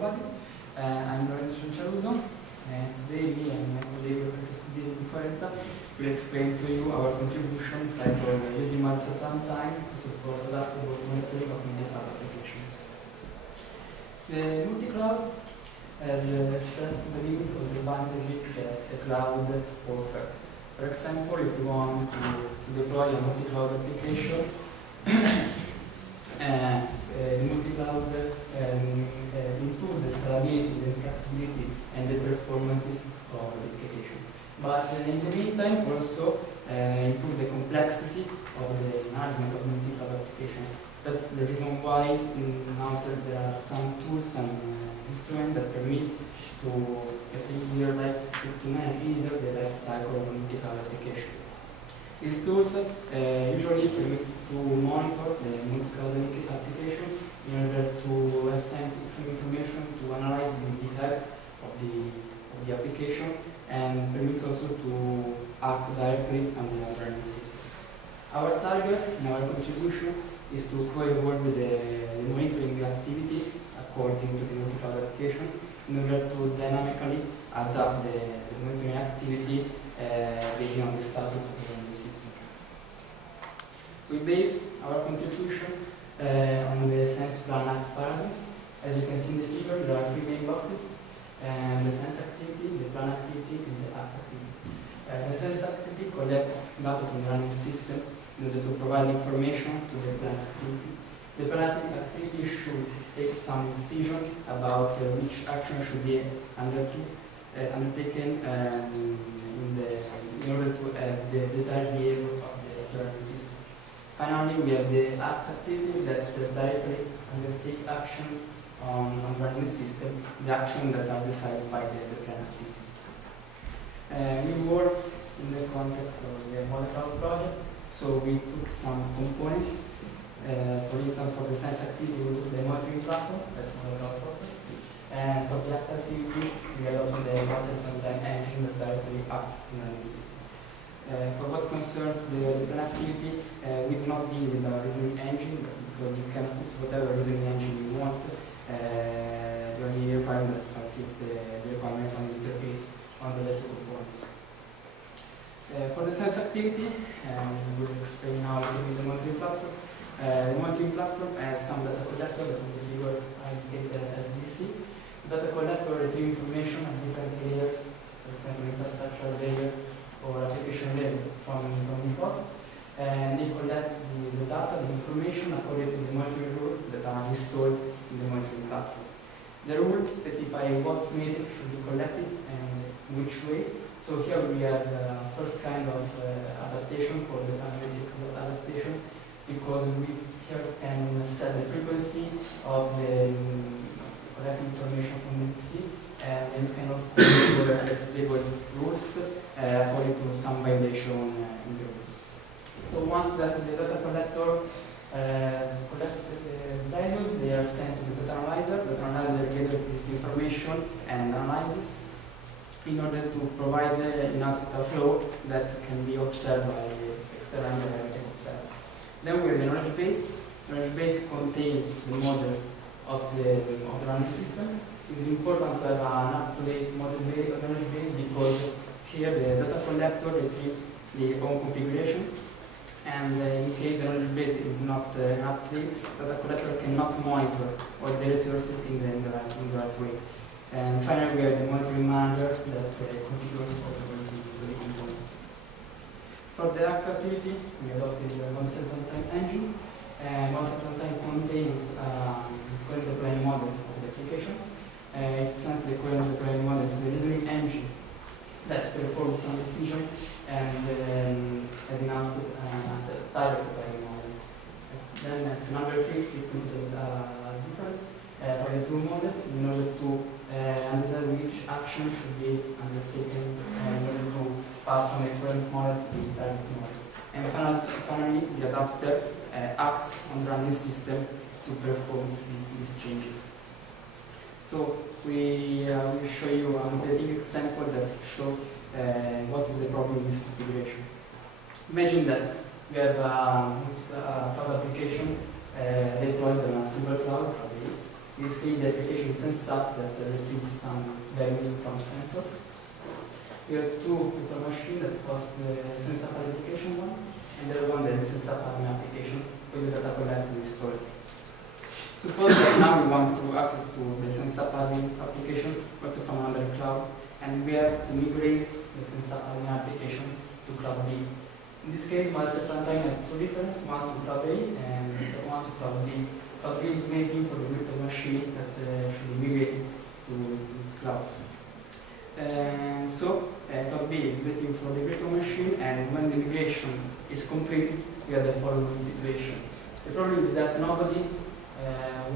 everybody. I'm Lorenzo Cianciaruso, and today me and my colleague Francesco di Forenza will explain to you our contribution titled using MICAS at Runtime to support adaptable monitoring of multi-cloud applications. The multi-cloud has stressed the limit of the advantages that the cloud offers. For example, if you want to deploy a multi-cloud application, the multi-cloud improve the scalability, the flexibility, and the performances of the application. But in the meantime, also improve the complexity of the management of multi-cloud application. That's the reason why now there are some tools and instruments that permit to manage easier the life cycle of a multi-cloud application. These tools usually permits to monitor the multi-cloud application in order to have some information to analyze the type of the application, and permits also to act directly on the operating system. Our target and our contribution is to co-evolve with the monitoring activity according to the multi-cloud application in order to dynamically adapt the monitoring activity based on the status of the system. We based our contributions on the sense plan act paradigm. As you can see in the figure, there are three main boxes: the sense activity, the plan activity, and the act activity. The sense activity collects data from the running system in order to provide information to the plan activity. The plan activity should take some decision about which action should be undertaken in order to have the desired behavior of the learning system. Finally, we have the act activity that directly undertake actions on the running system, the actions that are decided by the plan activity. We worked in the context of the model project, so we took some components. For instance, for the sense activity, we took the monitoring platform that model offers. And for the act activity, we adopted the Runtime engine that directly acts in the running system. For what concerns the plan activity, we do not deal with the reasoning engine because you can put whatever reasoning engine you want. The only requirement that fits the requirements on the interface on the electrical components. For the sense activity, we will explain now the monitoring platform. The monitoring platform has some data collector that will deliver indicated as DC. Data collector retrieve information at different layers, for example, infrastructure layer or application layer from the host. And they collect the data, the information according to the monitoring rules that are installed in the monitoring platform. The rules specify what metric should be collected and which way. So here we have the first kind of adaptation called the analytical adaptation, because we here can set the frequency of the collecting information from the DC, and you can also disable rules according to some violation in the rules. So once that the data collector has collected the values, they are sent to the data analyzer. The data analyzer gathers this information and analyzes in order to provide an output flow that can be observed by external observer. Then we have the knowledge base. The knowledge base contains the model of the running system. It is important to have an up-to-date knowledge base because here the data collector retrieves the own configuration, and in case the knowledge base is not up-to-date, the data collector cannot monitor all the resources in the right way. And finally, we have the monitoring manager that configures all the components. For the act activity, we adopted the Runtime engine. Runtime contains current deploying model of the application. It sends the current deploying model to the reasoning engine that performs some decision and as an output the direct deploying model. Then number 3 is computed difference for the tool model in order to understand which action should be undertaken in order to pass from the current model to the direct model. And finally the adapter acts on the running system to perform these changes. So we will show you a big example that shows what is the problem in this configuration. Imagine that we have a cloud application deployed on a single cloud. In this case, the application sends up that retrieves some values from sensors. We have two virtual machines that host the sensor application one, and the other one that sends up an application with the data collected stored. Suppose that now we want to access to the sensor application also from another cloud, and we have to migrate the sensor application to cloud B. In this case, MICAS runtime has two differences, one to cloud A and the second one to cloud B. Cloud B is waiting for the virtual machine that should be migrated to its cloud. Cloud B is waiting for the virtual machine, and when the migration is completed, we have the following situation. The problem is that nobody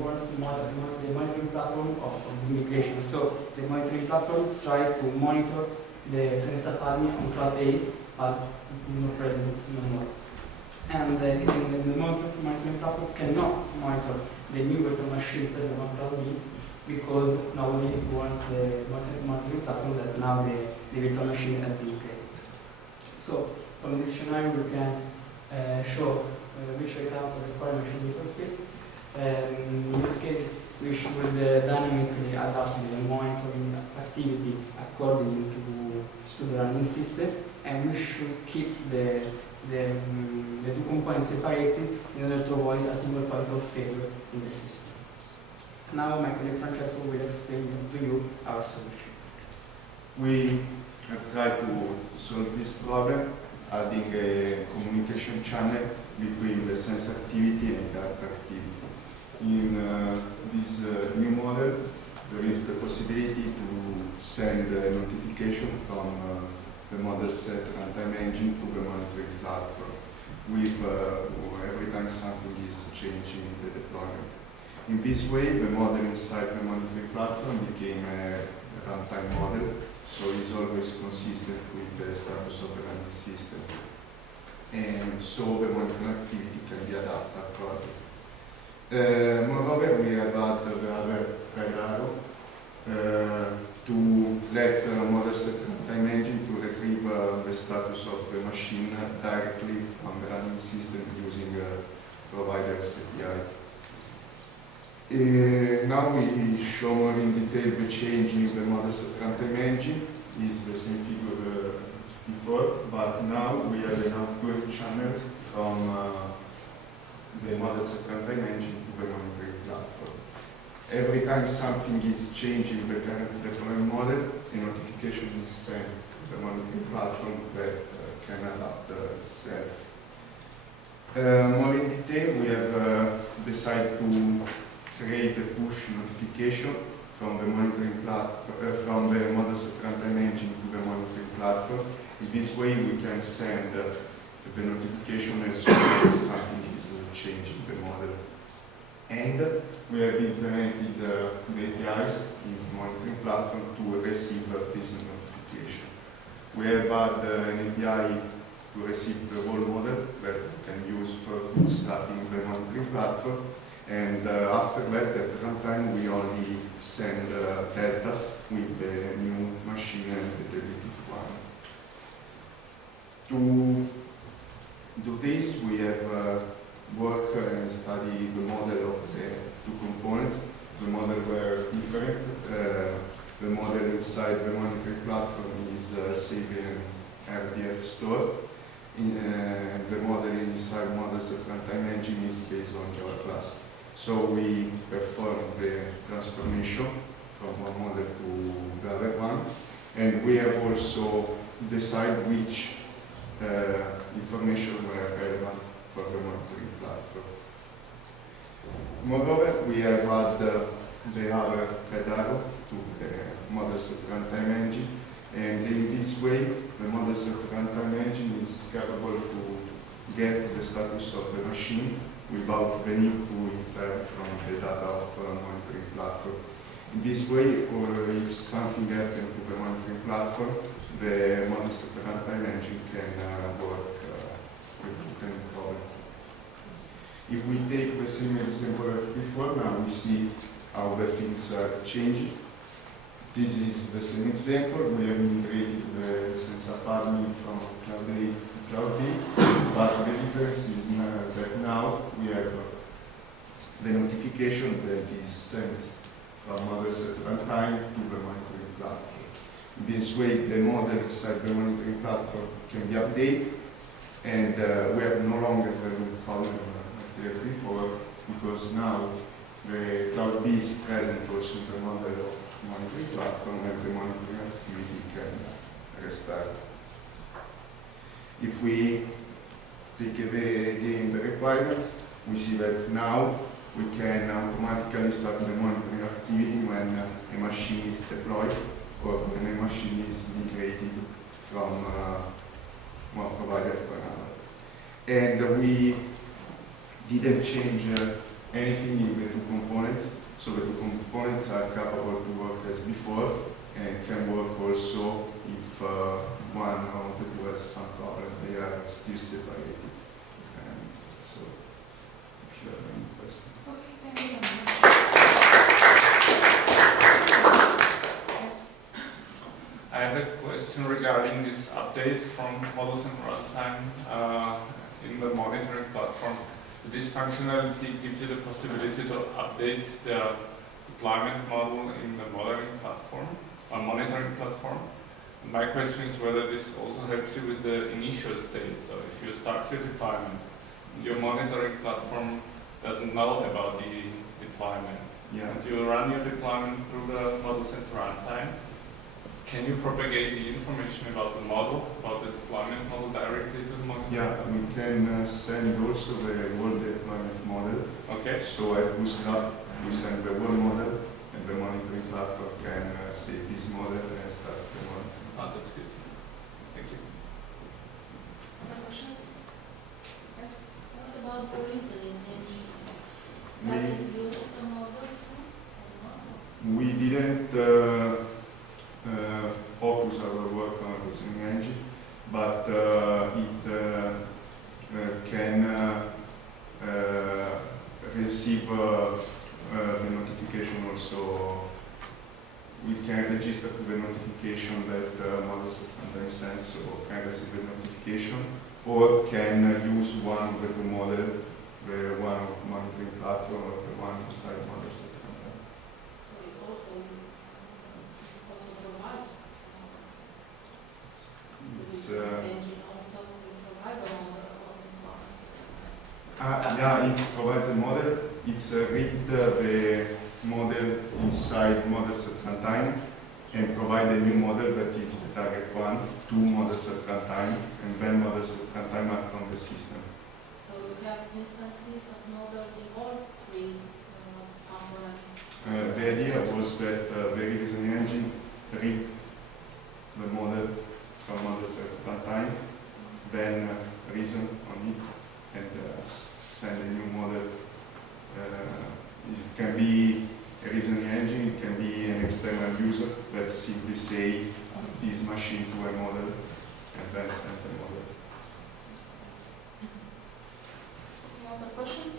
wants the monitoring platform of this migration. So the monitoring platform tries to monitor the sensor on cloud A, but it is not present no more. And the monitoring platform cannot monitor the new virtual machine present on cloud B, because nobody wants the monitoring platform that now the virtual machine has been created. So from this scenario, we can show which account the requirement should be fulfilled. In this case, we should dynamically adapt the monitoring activity according to the running system, and we should keep the two components separated in order to avoid a single point of failure in the system. Now my colleague Francesco will explain to you our solution. We have tried to solve this problem, adding a communication channel between the sense activity and data activity. In this new model, there is the possibility to send a notification from the model set runtime engine to the monitoring platform with every time something is changing in the deployment. In this way, the model inside the monitoring platform became a runtime model, so it's always consistent with the status of the running system. And so the monitoring activity can be adapted accordingly. Moreover, we have added the other red arrow to let the model set runtime engine to retrieve the status of the machine directly from the running system using provider's API. Now we show more in detail the change in the model set runtime engine. Is the same figure before, but now we have an outgoing channel from the model set runtime engine to the monitoring platform. Every time something is changing in the current deployment model, a notification is sent to the monitoring platform that can adapt itself. More in detail, we have decided to create a push notification from the monitoring platform, from the model set runtime engine to the monitoring platform. In this way, we can send the notification as soon as something is changing the model. And we have implemented the APIs in the monitoring platform to receive this notification. We have added an API to receive the whole model that we can use for starting the monitoring platform. And after that, at runtime, we only send deltas with the new machine and the deleted one. To do this, we have worked and studied the model of the two components. The model were different. The model inside the monitoring platform is saved in RDF store. The model inside model set runtime engine is based on Java class. So we perform the transformation from one model to the other one, and we have also decided which information were relevant for the monitoring platform. Moreover, we have added the other red arrow to the model set runtime engine, and in this way, the model set runtime engine is capable to get the status of the machine without the need to infer from the data of the monitoring platform. In this way, or if something happens to the monitoring platform, the model set runtime engine can work without any problem. If we take the same example as before, now we see how the things are changing. This is the same example. We have integrated the sensor padding from cloud A to cloud B, but the difference is that now we have the notification notification that is sent from models at runtime to the monitoring platform. This way, the model inside the monitoring platform can be updated, and we have no longer the root column like before, because now the cloud B is present also in the model of monitoring platform, and the monitoring activity can restart. If we take again the requirements, we see that now we can automatically start the monitoring activity when a machine is deployed or when a machine is migrated from one provider to another. And we didn't change anything in the two components, so the two components are capable to work as before and can work also if one of the two has some problem. They are still separated. So, if you have any questions. Okay, thank you very much. Yes. I have a question regarding this update from models and runtime in the monitoring platform. So this functionality gives you the possibility to update the deployment model in the monitoring platform, monitoring platform. And my question is whether this also helps you with the initial state. So if you start your deployment, your monitoring platform doesn't know about the deployment. Yeah. And you run your deployment through the model center runtime. Can you propagate the information about the model, about the deployment model directly to the model? Yeah, we can send also the whole deployment model. Okay. So at Bootstrap, we send the whole model, and the monitoring platform can save this model and start the model. Ah, that's good. Thank you. Other questions? Yes. What about Forenza in MG? We- Does it use some model? We didn't focus our work on reasoning engine, but it can receive the notification also. We can register to the notification that models contain sense, so can receive the notification, or can use one of the two models, the one of monitoring platform or the one inside models at runtime. So it also provides. It's Engine also will provide a model of yeah, it provides a model. It's read the model inside models at runtime and provide a new model that is the target one, two models at runtime, and then models at runtime are from the system. So we have instances of models in all three components. The idea was that the reasoning engine read the model from models at runtime, then reason on it, and send a new model. It can be a reasoning engine, it can be an external user that simply say this machine to a model and then send the model. Any other questions?